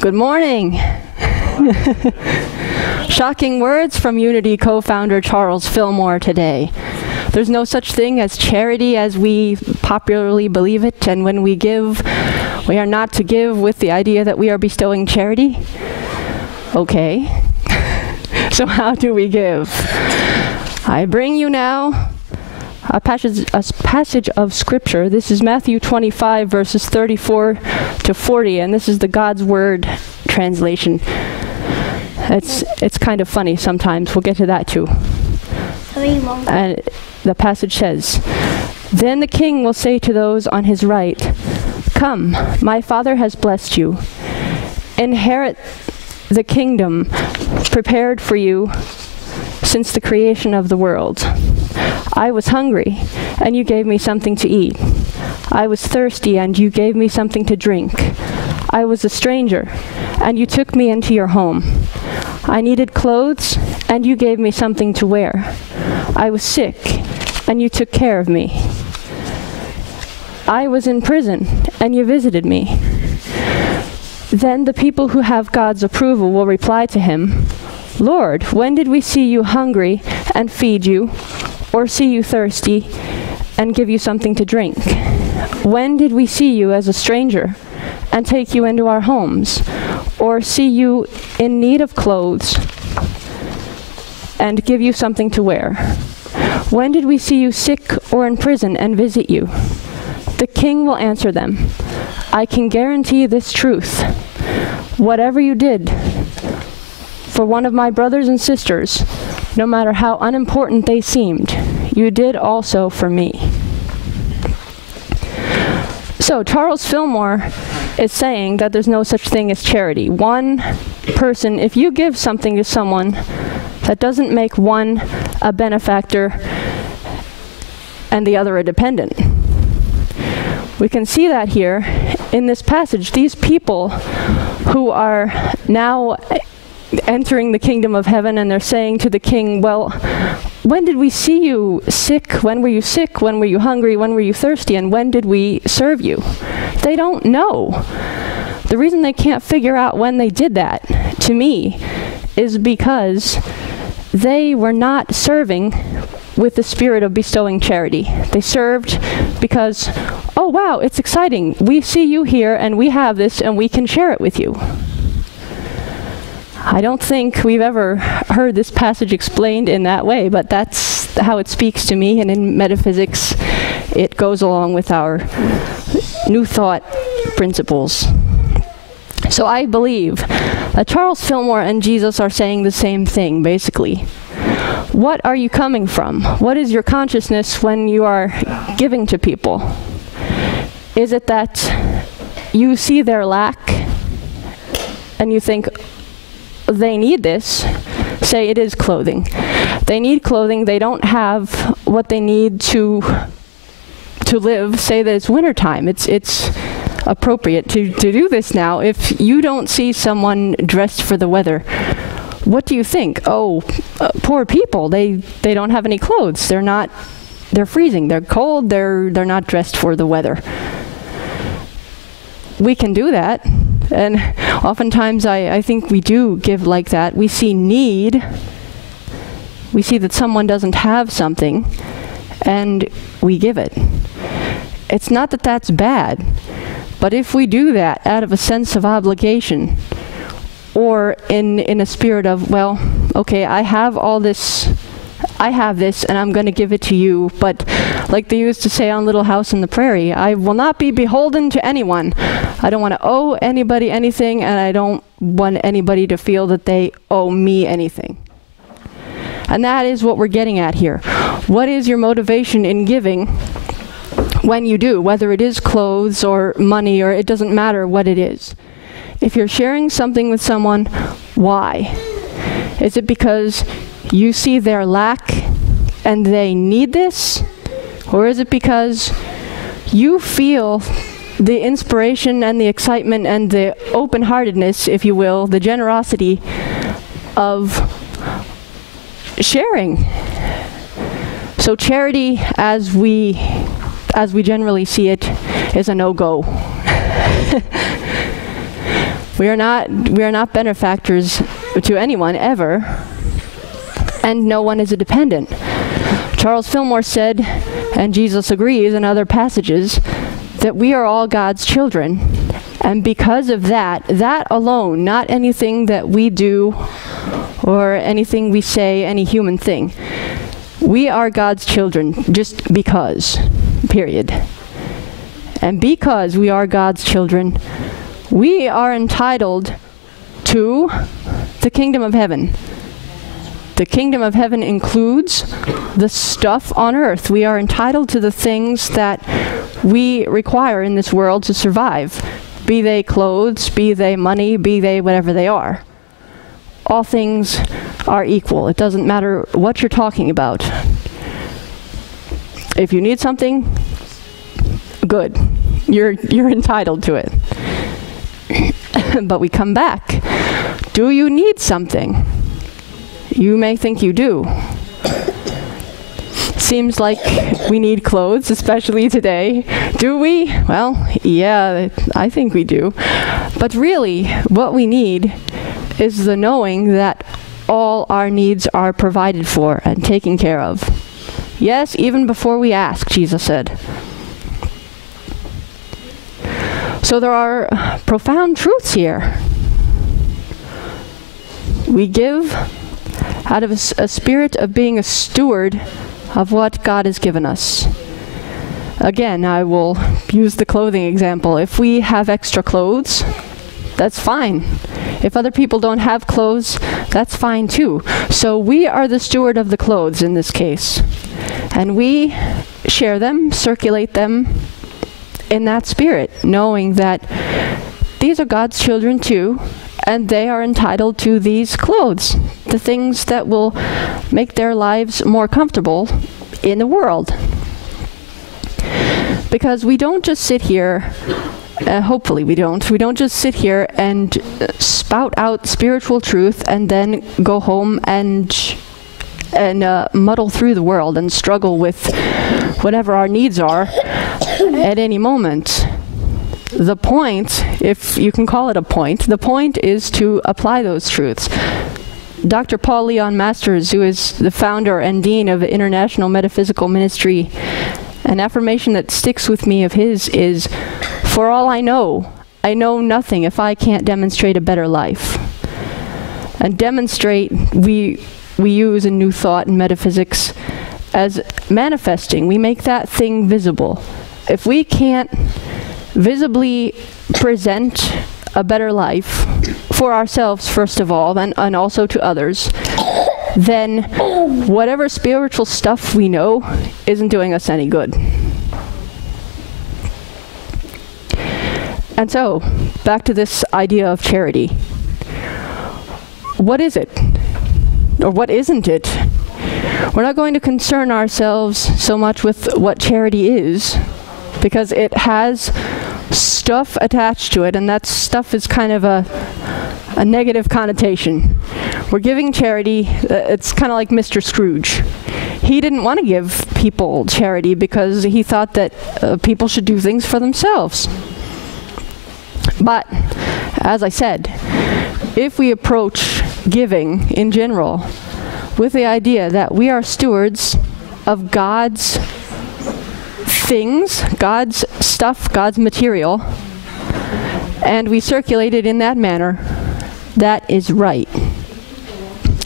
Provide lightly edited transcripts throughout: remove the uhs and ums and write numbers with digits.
Good morning. Shocking words from Unity co-founder Charles Fillmore today. There's no such thing as charity as we popularly believe it, and when we give, we are not to give with the idea that we are bestowing charity. Okay. So how do we give? I bring you now a passage of scripture. This is Matthew 25, verses 34 to 40, and this is the God's Word translation. It's kind of funny sometimes. We'll get to that too. And the passage says, "Then the king will say to those on his right, 'Come, my Father has blessed you. Inherit the kingdom prepared for you since the creation of the world. I was hungry, and you gave me something to eat. I was thirsty, and you gave me something to drink. I was a stranger, and you took me into your home. I needed clothes, and you gave me something to wear. I was sick, and you took care of me. I was in prison, and you visited me.' Then the people who have God's approval will reply to him, 'Lord, when did we see you hungry and feed you, or see you thirsty and give you something to drink? When did we see you as a stranger and take you into our homes, or see you in need of clothes and give you something to wear? When did we see you sick or in prison and visit you?' The king will answer them, 'I can guarantee this truth. Whatever you did for one of my brothers and sisters, no matter how unimportant they seemed, you did also for me.'" So Charles Fillmore is saying that there's no such thing as charity. One person, if you give something to someone, that doesn't make one a benefactor and the other a dependent. We can see that here in this passage. These people who are now entering the kingdom of heaven, and they're saying to the king, "Well, when did we see you sick? When were you sick? When were you hungry? When were you thirsty? And when did we serve you?" They don't know. The reason they can't figure out when they did that, to me, is because they were not serving with the spirit of bestowing charity. They served because, "Oh wow, it's exciting. We see you here and we have this and we can share it with you." I don't think we've ever heard this passage explained in that way, but that's how it speaks to me, and in metaphysics it goes along with our New Thought principles. So I believe that Charles Fillmore and Jesus are saying the same thing, basically. What are you coming from? What is your consciousness when you are giving to people? Is it that you see their lack and you think, they need this? Say it is clothing. They need clothing. They don't have what they need to live. Say that it's wintertime. It's appropriate to do this now. If you don't see someone dressed for the weather, what do you think? Oh, poor people. They don't have any clothes. They're freezing. They're cold. They're not dressed for the weather. We can do that. And oftentimes I think we do give like that. We see need. We see that someone doesn't have something, and we give it. It's not that that's bad, but if we do that out of a sense of obligation, or in a spirit of, well, okay, I have all this, I have this, and I'm going to give it to you, but like they used to say on Little House on the Prairie, I will not be beholden to anyone. I don't want to owe anybody anything, and I don't want anybody to feel that they owe me anything. And that is what we're getting at here. What is your motivation in giving when you do, whether it is clothes or money, or it doesn't matter what it is. If you're sharing something with someone, why? Is it because you see their lack and they need this? Or is it because you feel the inspiration and the excitement and the open-heartedness, if you will, the generosity of sharing? So charity, as we generally see it, is a no-go. We are not benefactors to anyone ever, and no one is a dependent. Charles Fillmore said, and Jesus agrees in other passages, that we are all God's children. And because of that alone, not anything that we do or anything we say, any human thing, we are God's children just because, period. And because we are God's children, we are entitled to the kingdom of heaven. The kingdom of heaven includes the stuff on earth. We are entitled to the things that we require in this world to survive, be they clothes, be they money, be they whatever they are. All things are equal. It doesn't matter what you're talking about. If you need something, good. You're entitled to it. But we come back. Do you need something? You may think you do. Seems like we need clothes, especially today. Do we? Well, yeah, I think we do. But really, what we need is the knowing that all our needs are provided for and taken care of. Yes, even before we ask, Jesus said. So there are profound truths here. We give out of a spirit of being a steward of what God has given us. Again, I will use the clothing example. If we have extra clothes, that's fine. If other people don't have clothes, that's fine too. So we are the steward of the clothes in this case. And we share them, circulate them in that spirit, knowing that these are God's children too, and they are entitled to these clothes, the things that will make their lives more comfortable in the world. Because we don't just sit here, hopefully we don't just sit here and spout out spiritual truth and then go home and muddle through the world and struggle with whatever our needs are at any moment. The point, if you can call it a point, the point is to apply those truths. Dr. Paul Leon Masters, who is the founder and dean of International Metaphysical Ministry, an affirmation that sticks with me of his is, "For all I know nothing if I can't demonstrate a better life." And demonstrate, we use in New Thought and metaphysics as manifesting. We make that thing visible. If we can't visibly present a better life for ourselves, first of all, and also to others, then whatever spiritual stuff we know isn't doing us any good. And so, back to this idea of charity. What is it? Or what isn't it? We're not going to concern ourselves so much with what charity is, because it has stuff attached to it, and that stuff is kind of a negative connotation. We're giving charity, it's kind of like Mr. Scrooge. He didn't want to give people charity because he thought that people should do things for themselves. But, as I said, if we approach giving in general with the idea that we are stewards of God's things, God's stuff, God's material, and we circulate it in that manner, that is right.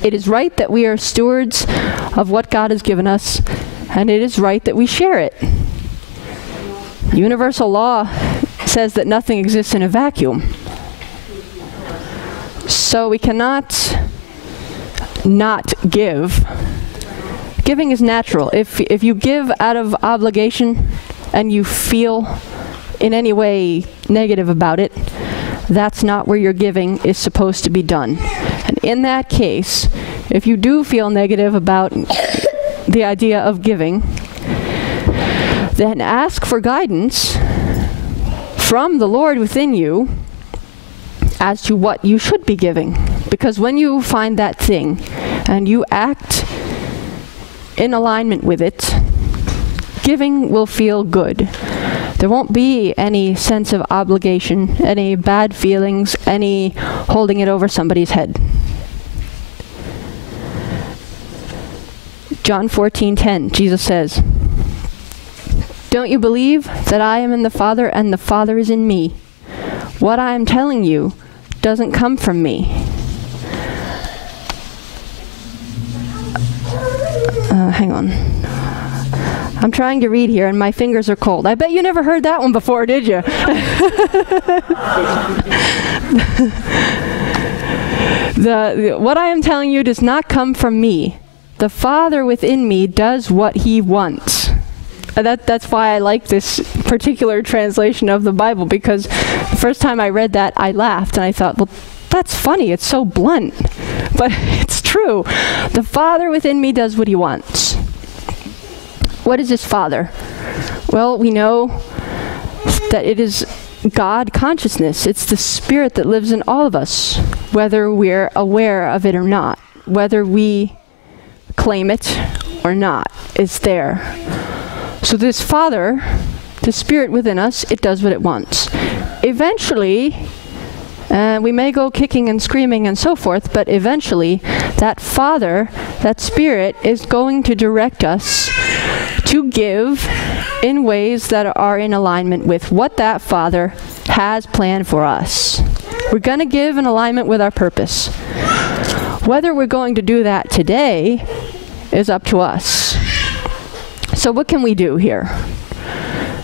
It is right that we are stewards of what God has given us, and it is right that we share it. Universal law says that nothing exists in a vacuum. So we cannot not give. Giving is natural. If you give out of obligation and you feel in any way negative about it, that's not where your giving is supposed to be done. And in that case, if you do feel negative about the idea of giving, then ask for guidance from the Lord within you as to what you should be giving. Because when you find that thing and you act in alignment with it, giving will feel good. There won't be any sense of obligation, any bad feelings, any holding it over somebody's head. John 14:10, Jesus says, "Don't you believe that I am in the Father and the Father is in me? What I am telling you doesn't come from me." Hang on. I'm trying to read here and my fingers are cold. I bet you never heard that one before, did you? What I am telling you does not come from me. The Father within me does what he wants. That's why I like this particular translation of the Bible, because the first time I read that, I laughed and I thought, well, that's funny, it's so blunt. But it's true. The Father within me does what he wants. What is this Father? Well, we know that it is God consciousness. It's the Spirit that lives in all of us, whether we're aware of it or not, whether we claim it or not, it's there. So this Father, the Spirit within us, it does what it wants. Eventually, we may go kicking and screaming and so forth, but eventually that Father, that Spirit, is going to direct us to give in ways that are in alignment with what that Father has planned for us. We're going to give in alignment with our purpose. Whether we're going to do that today is up to us. So what can we do here?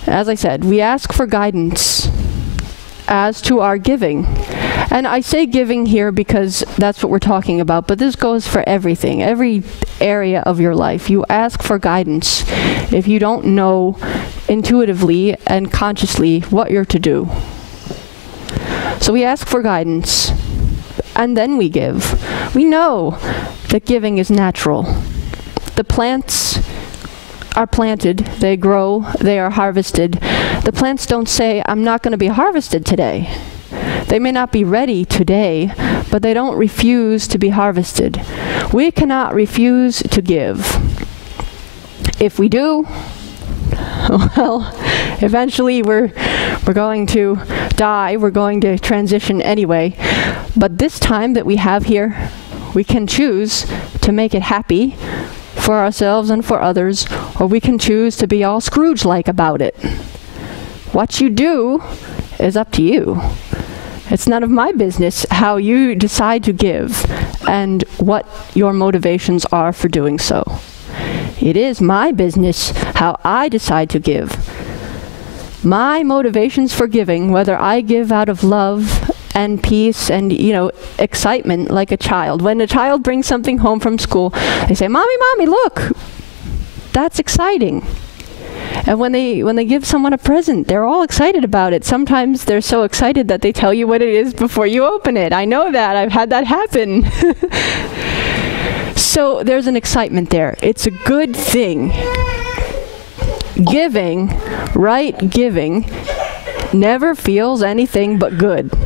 As I said, we ask for guidance as to our giving. And I say giving here because that's what we're talking about, but this goes for everything, every area of your life. You ask for guidance if you don't know intuitively and consciously what you're to do. So we ask for guidance, and then we give. We know that giving is natural. The plants are planted, they grow, they are harvested. The plants don't say, I'm not going to be harvested today. They may not be ready today, but they don't refuse to be harvested. We cannot refuse to give. If we do, well, eventually we're going to die, we're going to transition anyway. But this time that we have here, we can choose to make it happy for ourselves and for others, or we can choose to be all Scrooge-like about it. What you do is up to you. It's none of my business how you decide to give and what your motivations are for doing so. It is my business how I decide to give. My motivations for giving, whether I give out of love and peace and, excitement like a child. When a child brings something home from school, they say, Mommy, Mommy, look! That's exciting. And when they give someone a present, they're all excited about it. Sometimes they're so excited that they tell you what it is before you open it. I know that. I've had that happen. So there's an excitement there. It's a good thing. Giving, right giving, never feels anything but good.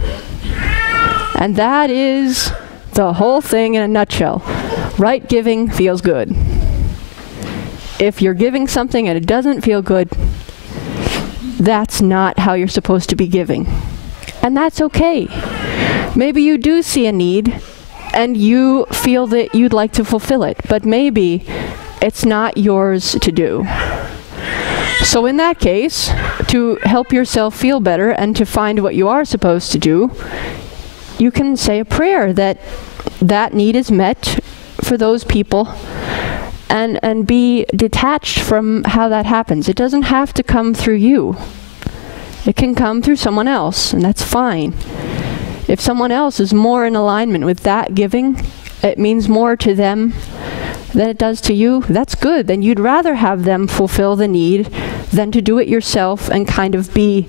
And that is the whole thing in a nutshell. Right giving feels good. If you're giving something and it doesn't feel good, that's not how you're supposed to be giving. And that's okay. Maybe you do see a need and you feel that you'd like to fulfill it, but maybe it's not yours to do. So in that case, to help yourself feel better and to find what you are supposed to do, you can say a prayer that that need is met for those people, and be detached from how that happens. It doesn't have to come through you. It can come through someone else, and that's fine. If someone else is more in alignment with that giving, it means more to them than it does to you, that's good. Then you'd rather have them fulfill the need than to do it yourself and kind of be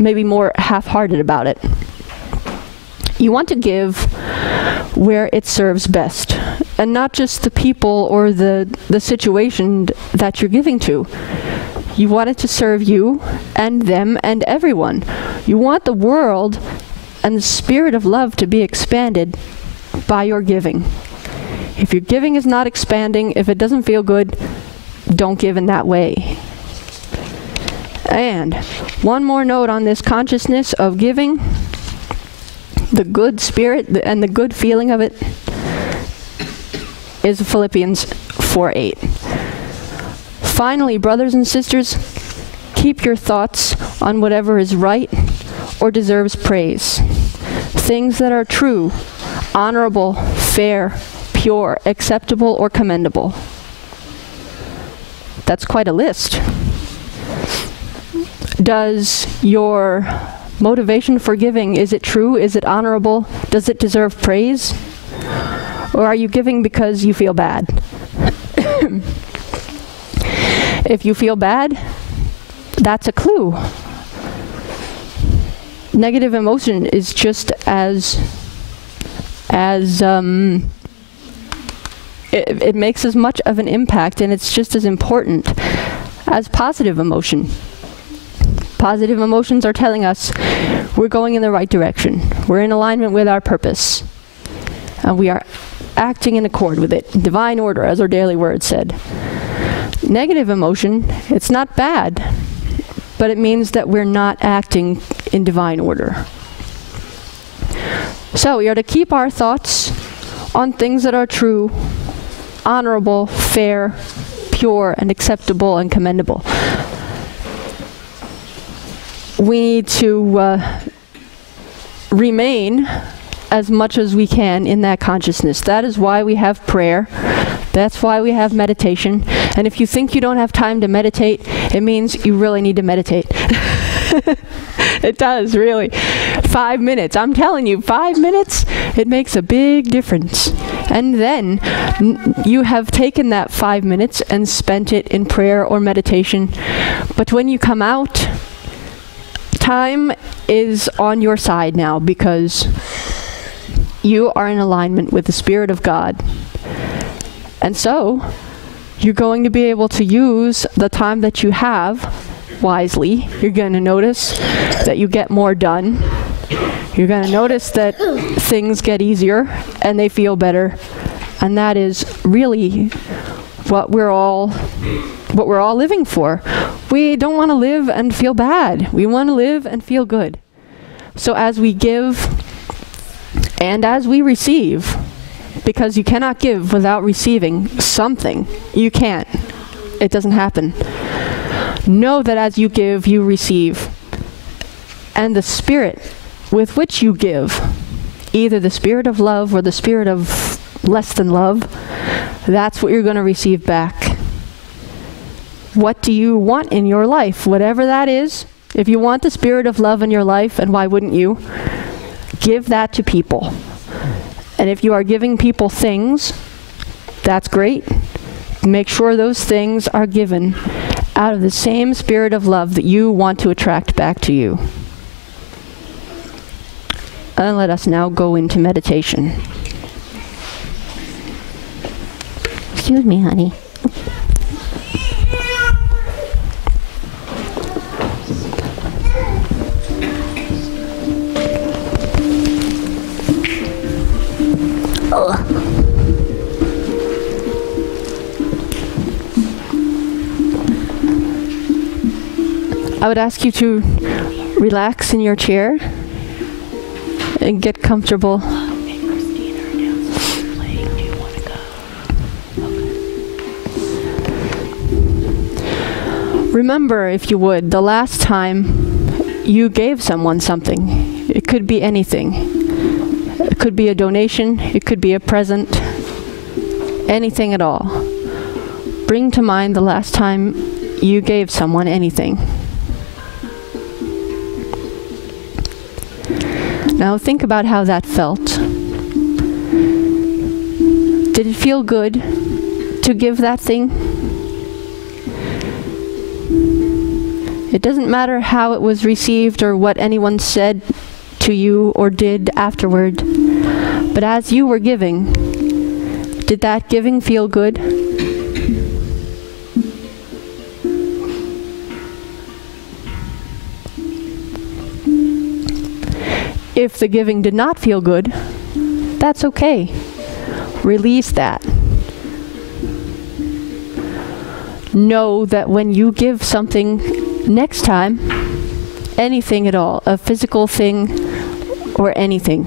maybe more half-hearted about it. You want to give where it serves best, and not just the people or the situation that you're giving to. You want it to serve you and them and everyone. You want the world and the spirit of love to be expanded by your giving. If your giving is not expanding, if it doesn't feel good, don't give in that way. And one more note on this consciousness of giving, the good spirit and the good feeling of it is Philippians 4:8. Finally, brothers and sisters, keep your thoughts on whatever is right or deserves praise. Things that are true, honorable, fair, pure, acceptable, or commendable. That's quite a list. Does your motivation for giving, is it true? Is it honorable? Does it deserve praise? Or are you giving because you feel bad? If you feel bad, that's a clue. Negative emotion is just it makes as much of an impact, and it's just as important as positive emotion. Positive emotions are telling us we're going in the right direction. We're in alignment with our purpose. And we are acting in accord with it. Divine order, as our daily word said. Negative emotion, it's not bad, but it means that we're not acting in divine order. So we are to keep our thoughts on things that are true, honorable, fair, pure, and acceptable and commendable. We need to remain as much as we can in that consciousness. That is why we have prayer. That's why we have meditation. And if you think you don't have time to meditate, it means you really need to meditate. It does, really. 5 minutes. I'm telling you, 5 minutes, it makes a big difference. And then you have taken that 5 minutes and spent it in prayer or meditation. But when you come out, time is on your side now, because you are in alignment with the Spirit of God. And so, you're going to be able to use the time that you have wisely. You're going to notice that you get more done. You're going to notice that things get easier and they feel better. And that is really what we're all living for. We don't want to live and feel bad. We want to live and feel good. So as we give and as we receive, because you cannot give without receiving something. You can't. It doesn't happen. Know that as you give, you receive. And the spirit with which you give, either the spirit of love or the spirit of less than love, that's what you're going to receive back. What do you want in your life? Whatever that is, if you want the spirit of love in your life, and why wouldn't you? Give that to people. And if you are giving people things, that's great. Make sure those things are given out of the same spirit of love that you want to attract back to you. And let us now go into meditation. Excuse me, honey. I would ask you to relax in your chair and get comfortable. Hey, Christine, our dance is playing. Do you want to go? Okay. Remember, if you would, the last time you gave someone something. It could be anything. It could be a donation. It could be a present. Anything at all. Bring to mind the last time you gave someone anything. Now think about how that felt. Did it feel good to give that thing? It doesn't matter how it was received or what anyone said to you or did afterward. But as you were giving, did that giving feel good? If the giving did not feel good, that's okay. Release that. Know that when you give something Next time, anything at all, a physical thing or anything,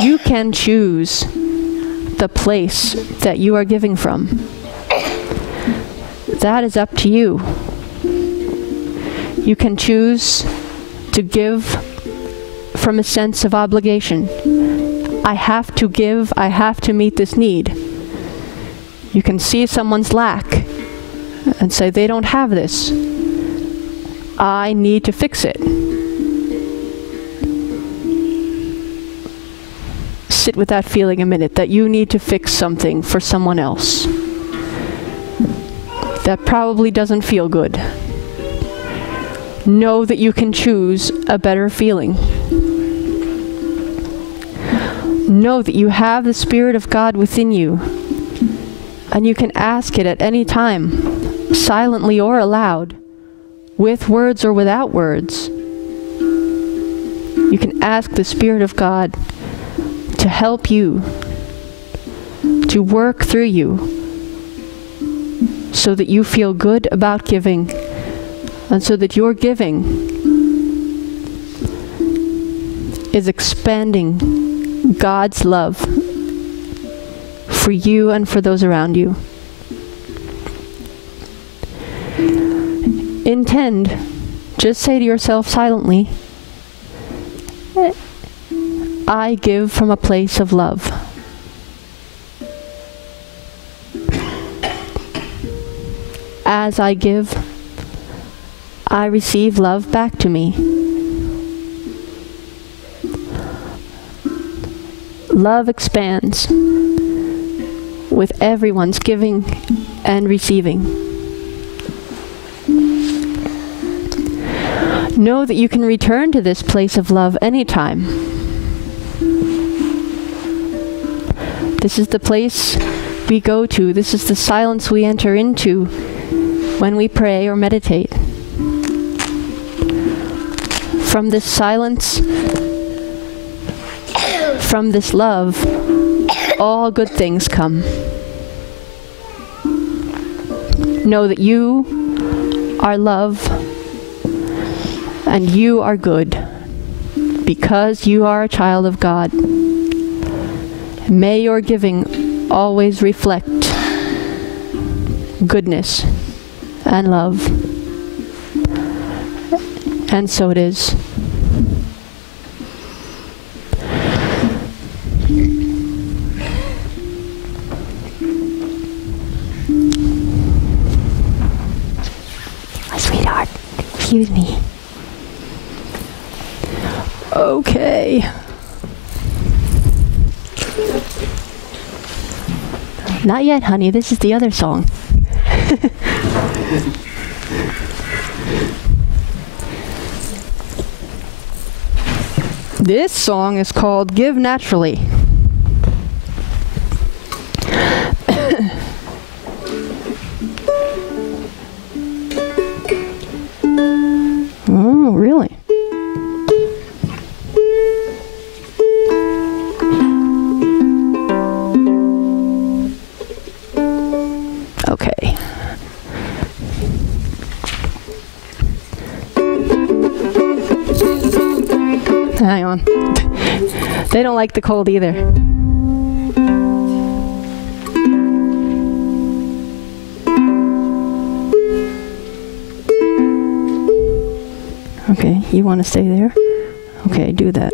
you can choose the place that you are giving from. That is up to you. You can choose to give from a sense of obligation. I have to give, I have to meet this need. You can see someone's lack and say, they don't have this. I need to fix it. Sit with that feeling a minute, that you need to fix something for someone else. That probably doesn't feel good. Know that you can choose a better feeling. Know that you have the Spirit of God within you, and you can ask it at any time, silently or aloud, with words or without words. You can ask the Spirit of God to help you, to work through you, so that you feel good about giving, and so that your giving is expanding God's love for you and for those around you. Intend, just say to yourself silently, I give from a place of love. As I give, I receive love back to me. Love expands with everyone's giving and receiving. Know that you can return to this place of love anytime. This is the place we go to. This is the silence we enter into when we pray or meditate. From this silence, from this love, all good things come. Know that you are love and you are good because you are a child of God. May your giving always reflect goodness and love. And so it is. My sweetheart, excuse me. Okay. Not yet, honey. This is the other song. This song is called Give Naturally. Oh, really? Okay. Hang on. They don't like the cold either. Okay, you want to stay there? Okay, do that.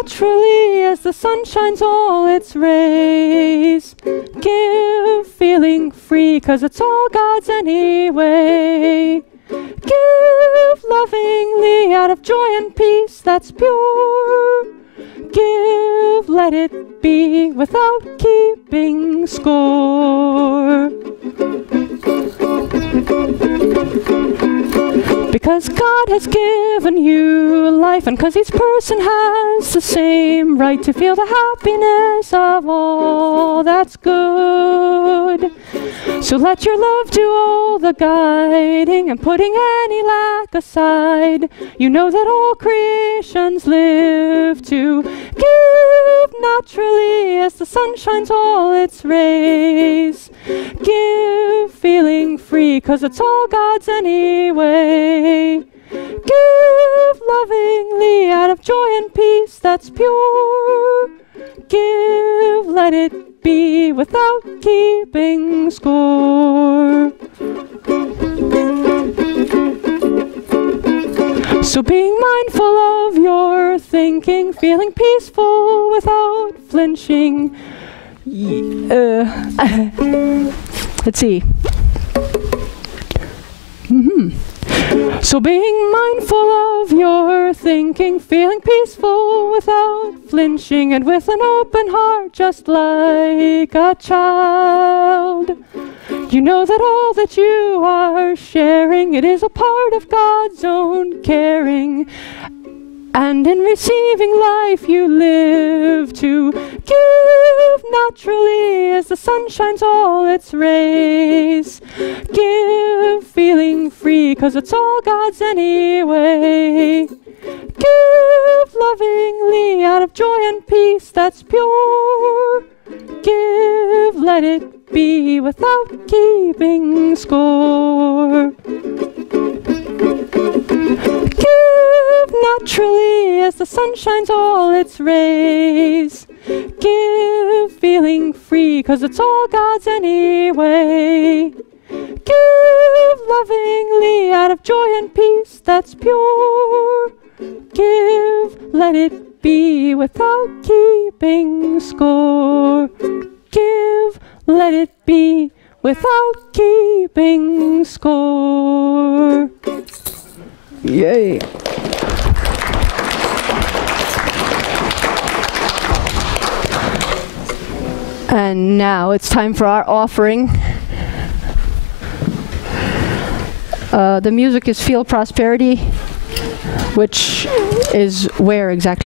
Naturally as the sun shines all its rays. Give feeling free, 'cause it's all God's anyway. Give lovingly out of joy and peace that's pure. Give, let it be without keeping score. Because 'cause God has given you life, and 'cause each person has the same right to feel the happiness of all that's good. So let your love do all the guiding and putting any lack aside. You know that all creations live to give naturally as the sun shines all its rays. Give feeling free, 'cause it's all God's anyway. Give lovingly out of joy and peace that's pure. Give, let it be without keeping score. So being mindful of your thinking, feeling peaceful without flinching. Let's see. So being mindful of your thinking, feeling peaceful without flinching, and with an open heart just like a child. You know that all that you are sharing, it is a part of God's own caring. And in receiving life you live to give naturally as the sun shines all its rays. Give feeling free, 'cause it's all God's anyway. Give lovingly out of joy and peace that's pure. Give, let it be without keeping score. Give naturally as the sun shines all its rays. Give feeling free, 'cause it's all God's anyway. Give lovingly out of joy and peace that's pure. Give, let it be without keeping score. Give, let it be without keeping score. Yay. And now it's time for our offering. The music is Feel Prosperity, which is where exactly?